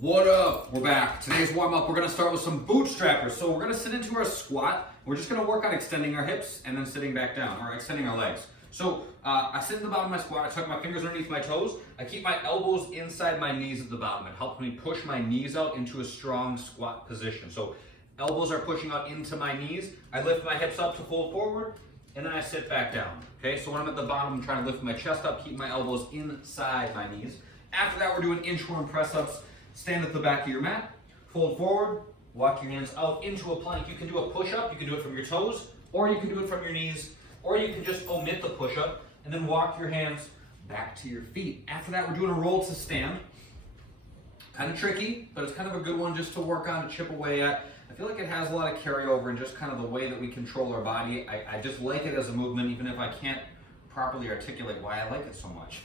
What up? We're back. Today's warm-up, we're gonna start with some bootstrappers. So we're gonna sit into our squat. We're just gonna work on extending our hips and then sitting back down, or extending our legs. So I sit in the bottom of my squat, I tuck my fingers underneath my toes, I keep my elbows inside my knees at the bottom. It helps me push my knees out into a strong squat position. So elbows are pushing out into my knees, I lift my hips up to fold forward, and then I sit back down. Okay, so when I'm at the bottom, I'm trying to lift my chest up, keep my elbows inside my knees. After that, we're doing inchworm press-ups. Stand at the back of your mat, fold forward, walk your hands out into a plank. You can do a push-up, you can do it from your toes, or you can do it from your knees, or you can just omit the push-up and then walk your hands back to your feet. After that, we're doing a roll to stand. Kind of tricky, but it's kind of a good one just to work on, to chip away at. I feel like it has a lot of carryover and just kind of the way that we control our body. I just like it as a movement, even if I can't properly articulate why I like it so much.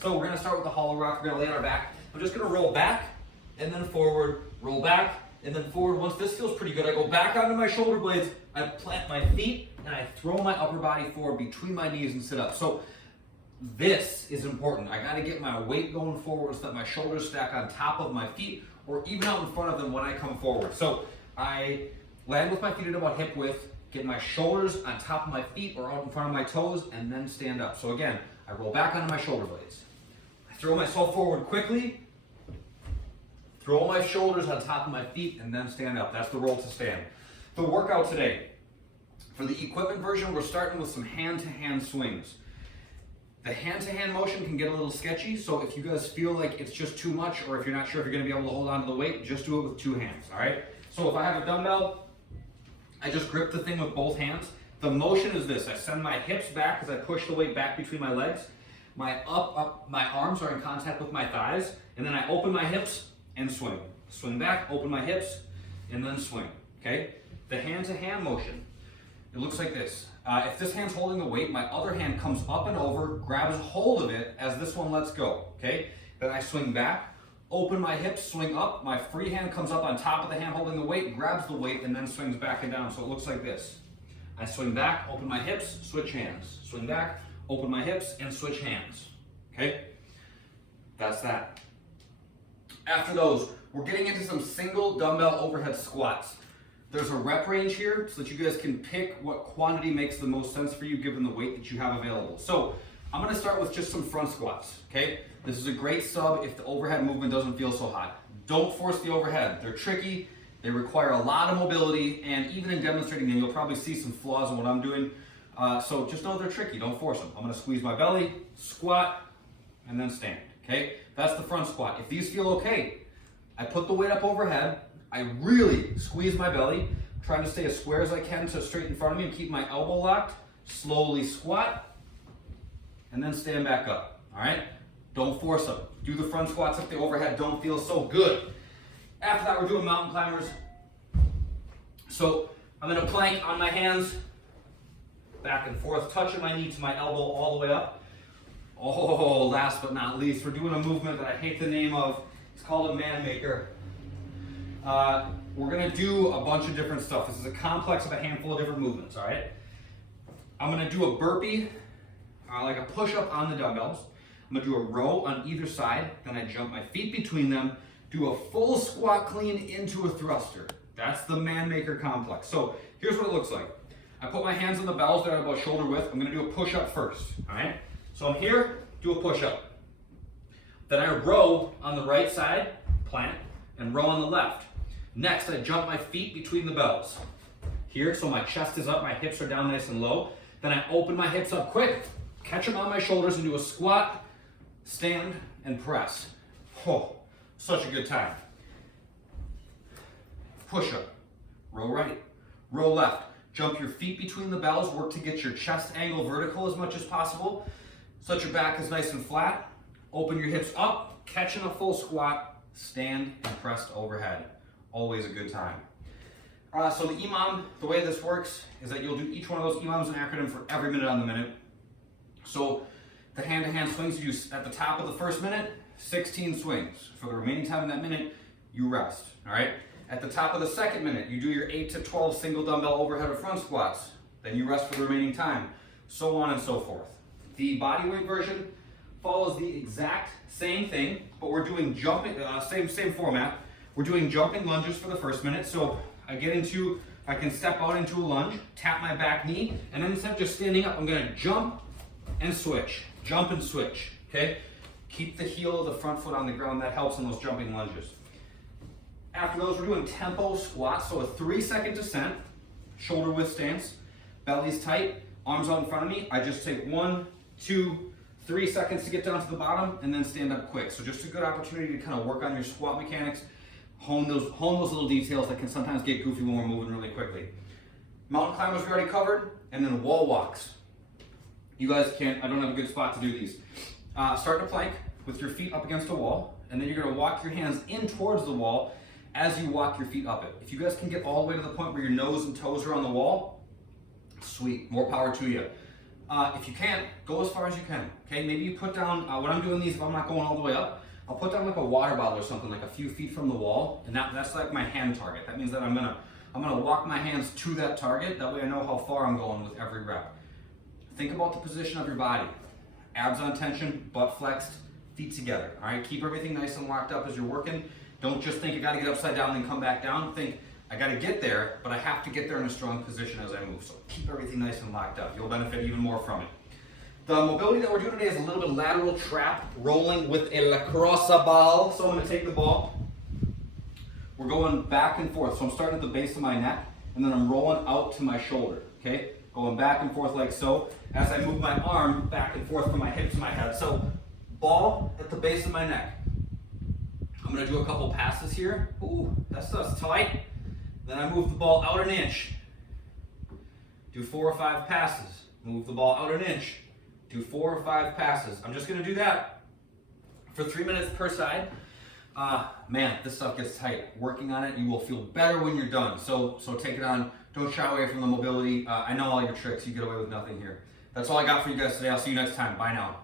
So we're gonna start with the hollow rock. We're gonna lay on our back. I'm just gonna roll back, and then forward, roll back, and then forward. Once this feels pretty good, I go back onto my shoulder blades, I plant my feet, and I throw my upper body forward between my knees and sit up. So this is important. I gotta get my weight going forward so that my shoulders stack on top of my feet, or even out in front of them when I come forward. So I land with my feet at about hip width, get my shoulders on top of my feet or out in front of my toes, and then stand up. So again, I roll back onto my shoulder blades. I throw myself forward quickly, throw my shoulders on top of my feet, and then stand up. That's the roll to stand. The workout today, for the equipment version, we're starting with some hand-to-hand swings. The hand-to-hand motion can get a little sketchy, so if you guys feel like it's just too much, or if you're not sure if you're gonna be able to hold on to the weight, just do it with two hands, all right? So if I have a dumbbell, I just grip the thing with both hands. The motion is this: I send my hips back as I push the weight back between my legs. My arms are in contact with my thighs, and then I open my hips and swing. Swing back, open my hips, and then swing, okay? The hand-to-hand motion, it looks like this. If this hand's holding the weight, my other hand comes up and over, grabs hold of it as this one lets go, okay? Then I swing back, open my hips, swing up, my free hand comes up on top of the hand holding the weight, grabs the weight, and then swings back and down. So it looks like this. I swing back, open my hips, switch hands. Swing back, open my hips, and switch hands, okay? That's that. After those, we're getting into some single dumbbell overhead squats. There's a rep range here so that you guys can pick what quantity makes the most sense for you given the weight that you have available. So I'm gonna start with just some front squats, okay? This is a great sub if the overhead movement doesn't feel so hot. Don't force the overhead. They're tricky, they require a lot of mobility, and even in demonstrating them, you'll probably see some flaws in what I'm doing. So just know they're tricky, don't force them. I'm gonna squeeze my belly, squat, and then stand, okay? That's the front squat. If these feel okay, I put the weight up overhead, I really squeeze my belly, trying to stay as square as I can to straight in front of me and keep my elbow locked, slowly squat, and then stand back up, all right? Don't force them. Do the front squats if the overhead don't feel so good. After that, we're doing mountain climbers. So I'm gonna plank on my hands, back and forth, touching my knee to my elbow all the way up. Oh, last but not least, we're doing a movement that I hate the name of. It's called a man maker. We're gonna do a bunch of different stuff. This is a complex of a handful of different movements, all right? I'm gonna do a burpee, like a push-up on the dumbbells. I'm gonna do a row on either side, then I jump my feet between them, do a full squat clean into a thruster. That's the man maker complex. So here's what it looks like. I put my hands on the bells that are about shoulder width. I'm gonna do a push-up first, all right? So I'm here, do a push-up. Then I row on the right side, plant, and row on the left. Next, I jump my feet between the bells. Here, so my chest is up, my hips are down nice and low. Then I open my hips up quick, catch them on my shoulders and do a squat, stand, and press. Oh, such a good time. Push up, row right, row left. Jump your feet between the bells, work to get your chest angle vertical as much as possible, so that your back is nice and flat. Open your hips up, catching a full squat, stand, and press to overhead. Always a good time. So the EMOM, the way this works is that you'll do each one of those EMOMs an acronym for every minute on the minute. So the hand-to-hand swings you do at the top of the first minute, 16 swings. For the remaining time in that minute, you rest, all right? At the top of the second minute, you do your 8 to 12 single dumbbell overhead or front squats. Then you rest for the remaining time, so on and so forth. The bodyweight version follows the exact same thing, but but we're doing jumping, same format. We're doing jumping lunges for the first minute. So I can step out into a lunge, tap my back knee, and then instead of just standing up, I'm gonna jump and switch, okay? Keep the heel of the front foot on the ground. That helps in those jumping lunges. After those, we're doing tempo squats. So a 3-second descent, shoulder width stance, belly's tight, arms out in front of me. I just take 1, 2, 3 seconds to get down to the bottom and then stand up quick. So just a good opportunity to kind of work on your squat mechanics, hone those little details that can sometimes get goofy when we're moving really quickly. Mountain climbers we already covered, and then wall walks. You guys can't, I don't have a good spot to do these. Start in a plank with your feet up against a wall, and then you're gonna walk your hands in towards the wall as you walk your feet up it. If you guys can get all the way to the point where your nose and toes are on the wall, sweet, more power to you. If you can't, go as far as you can, okay? Maybe you put down, when I'm doing these, if I'm not going all the way up, I'll put down like a water bottle or something like a few feet from the wall, and that's like my hand target. That means that I'm gonna walk my hands to that target, that way I know how far I'm going with every rep. Think about the position of your body. Abs on tension, butt flexed, feet together, all right? Keep everything nice and locked up as you're working. Don't just think I gotta get upside down and then come back down. Think, I gotta get there, but I have to get there in a strong position as I move. So keep everything nice and locked up. You'll benefit even more from it. The mobility that we're doing today is a little bit lateral trap, rolling with a lacrosse ball. So I'm gonna take the ball. We're going back and forth. So I'm starting at the base of my neck, and then I'm rolling out to my shoulder, okay? Going back and forth like so, as I move my arm back and forth from my hips to my head. So ball at the base of my neck. I'm gonna do a couple passes here. Ooh, that stuff's tight. Then I move the ball out an inch. Do 4 or 5 passes. Move the ball out an inch. Do 4 or 5 passes. I'm just gonna do that for 3 minutes per side. Man, this stuff gets tight. Working on it, you will feel better when you're done. So take it on. Don't shy away from the mobility. I know all your tricks. You get away with nothing here. That's all I got for you guys today. I'll see you next time. Bye now.